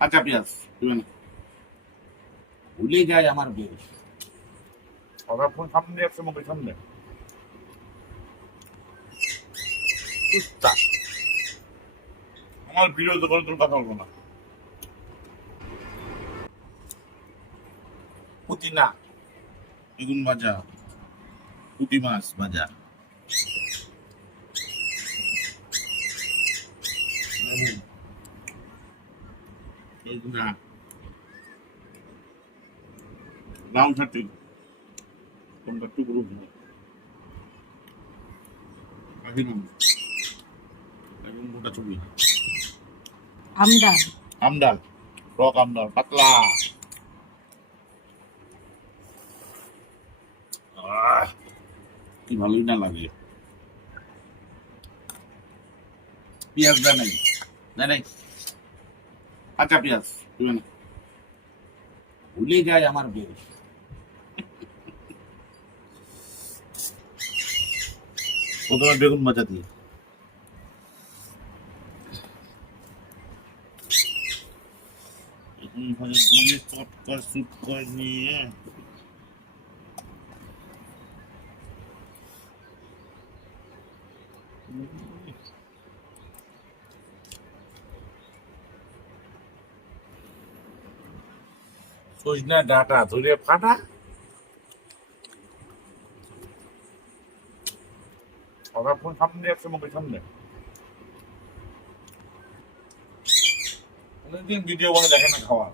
কাঁচা পেঁয়াজ দিবেন ভুলে যায় আমার বেশ ওরা ফোন সামনে একশো মুখের সামনে। আমার প্রিয় তো কোনো কথা বলব না। পুদিনা। বেগুন ভাজা। পুঁটি মাছ ভাজা হুম। বেগুনা লাউ থাকতে কোনটা টুকরো ছবি আমডাল রক আমডাল পাতলা কি ভালোই না লাগে পেঁয়াজ দেয় নাই দেয় নাই কাঁচা পেঁয়াজ দিবে না ভুলে যায় আমার বউ। প্রথমে বেগুন ভাজা দিয়ে। বেগুন ভাজা দিয়ে চট করে চুট করে নিয়ে সজনা ডাটা ধরে ফাটা। সামনে মুখের সামনে। অনেকদিন ভিডিও বলে দেখে না খাওয়া।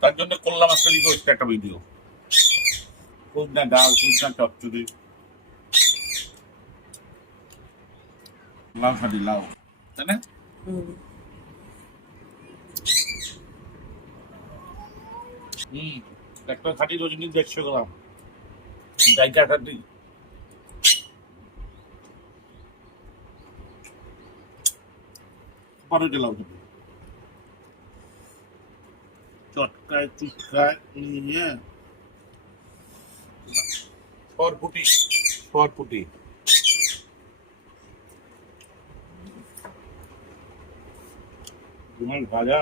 তার জন্য করলাম একটা ভিডিও সজনা ডাল, সজনা চচ্চড়ি। লাউ খাটি লাউ তাই না? হুম। একটা খাটি রজনী দেড়শো গ্রাম জায়গা খাটি। লাউ চটকায় চুটকায় নিয়ে। সরপুটি সরপুটি তোমার ভাজা।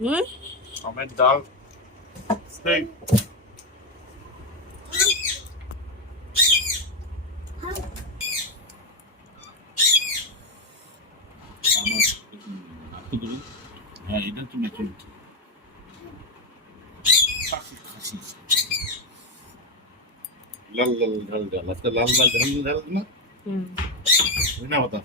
হুম আমের ডাল। সেই। হ্যাঁ এটা তো লাল লাল ঝাল ঝাল আজকে লাল লাল ঝাল ঝাল না? হুম। না হতা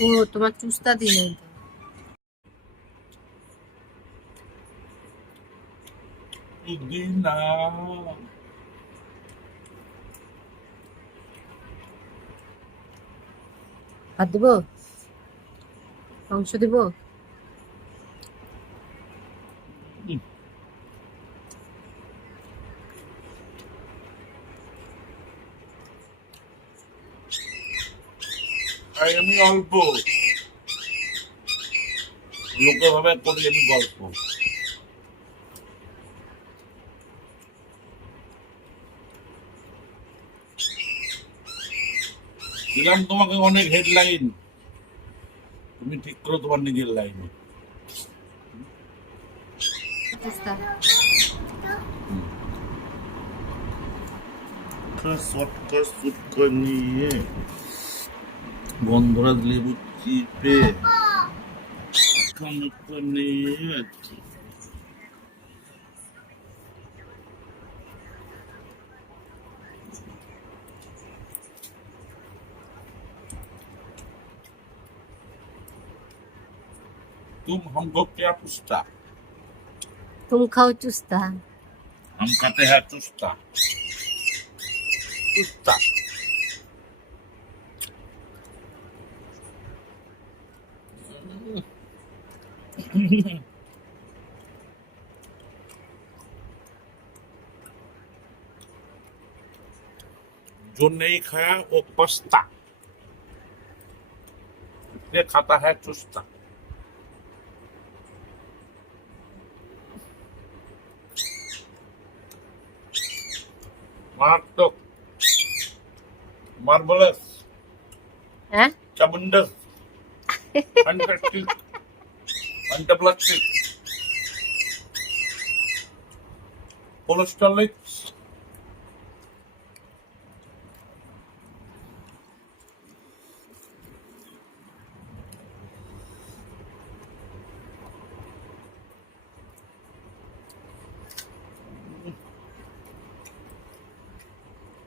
ও তোমার চুস্তা দিলেন হাত দেবো? মাংস দেবো? আমি অল্প। লোকে ভাবে করি আমি গল্প। দিলাম তোমাকে অনেক হেডলাইন তুমি ঠিক করো তোমার নিজের লাইনে শর্টকাট শুট করে নিয়ে গন্ধরাজ লেবু চিপে খানিকটা নিয়ে तुम हमको क्या पूछता তুমি খাও চুস্তা हम कहते हैं चुस्ता चुस्ता जो नहीं खाया वो पछता ये खाता है चुस्ता मार्टो मार्बलस হ্যাঁ Tremendous. Fantastic.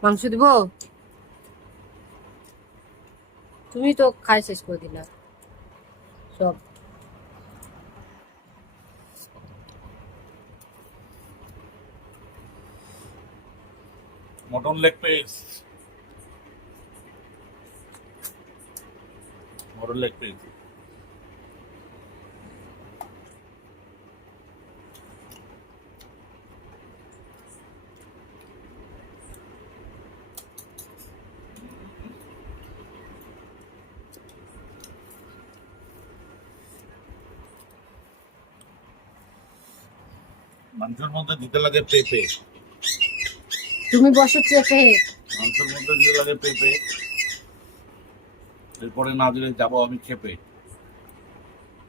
মাংস দিব তুমি তো খাই শেষ করে দিলা সব Mutton leg piece. Mutton leg piece. মাংসের মধ্যে দিতে লাগে পেঁপে তুমি বসো চেপে। মাংসের মধ্যে দিতে লাগে পেঁপে। এরপরে না দিলে যাব আমি চেপে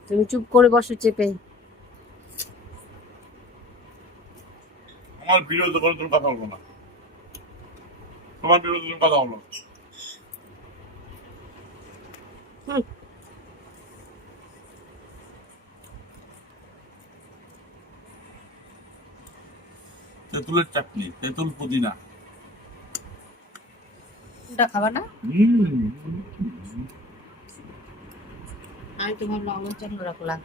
তুমি চুপ করে বসো চেপে। আমার বিরোধী করে তুমি কথা বলব না। তোমার বিরোধী তুমি কথা বলো। হুম। তেঁতুলের চাটনি তেঁতুল পুদিনা। ওটা খাবা না? হুম। আমি তোমার লবণ জন্য রাখলাম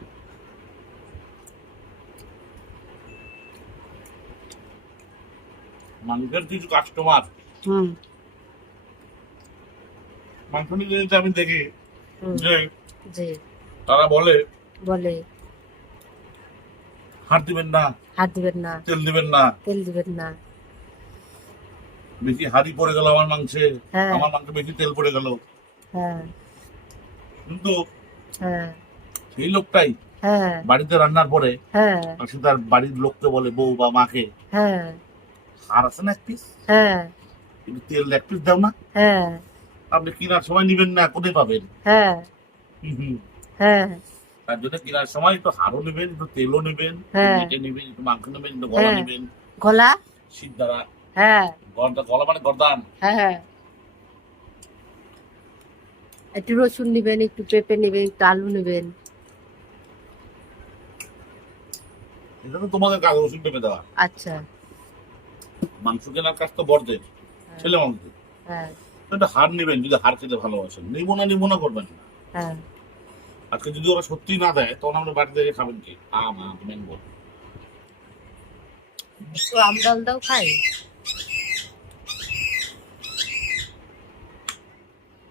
মানুষের কিছু কাস্টমার হুম। মাংস নিতে আমি দেখি। যে তারা বলে বলে। হাত দিবেন না। হাত দিবেন না। তেল দিবেন না। তেল দিবেন না। বেশি হাড়ি পড়ে গেল আমার মাংসে। হ্যাঁ। আমার মাংসে বেশি তেল পড়ে গেল। হ্যাঁ। কিন্তু হ্যাঁ। সেই লোকটাই হ্যাঁ। বাড়িতে রান্নার পরে হ্যাঁ। সে তার বাড়ির লোককে বলে বউ বা মাকে হ্যাঁ। আর আছে না এক পিস হ্যাঁ। একটু তেল এক পিস দাও না। হ্যাঁ। আপনি কেনার সময় নিবেন না কোথায় পাবেন? হ্যাঁ। হ্যাঁ। তার জন্য কেনার সময়? একটু হাড়ও নেবেন একটু তেলও নেবেন হ্যাঁ। মেটে নেবেন একটু মাংস নেবেন একটু গলা হ্যাঁ। নেবেন। গলা? দ্বারা। হ্যাঁ। গলা গলা মানে গরদান। হ্যাঁ একটু রসুন নেবেন একটু পেঁপে নেবেন একটু আলু নেবেন। এটা তো তোমাদের কাজ রসুন পেঁপে দেওয়া। আচ্ছা। মাংস কেনার কাজ তো বড়দের হ্যাঁ, ছেলে মানুষদের। হ্যাঁ। একটা হাড় নেবেন যদি হাড় খেতে ভালোবাসেন। নেব না নেব না করবেন না। হ্যাঁ। আজকে যদি ওরা সত্যি না দেয় তখন আমরা বাড়িতে গিয়ে খাবেন কি? আম আম ম্যাঙ্গো। আম ডাল দাও খাই।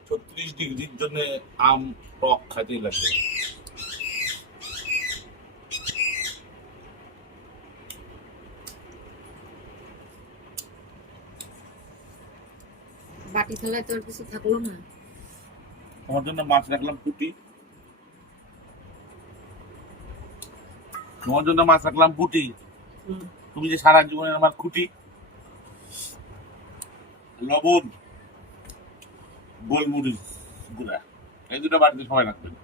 ছত্রিশ ডিগ্রির জন্য আম টক খাইতেই লাগবে। বাটি থালায় তোর কিছু থাকল না। তোমার জন্য মাছ রাখলাম পুটি তোমার জন্য মাছ রাখলাম পুটি তুমি যে সারা জীবনের আমার খুঁটি। লবণ গোলমরিচ গুঁড়া। এই দুটো বাড়িতে সবাই রাখবেন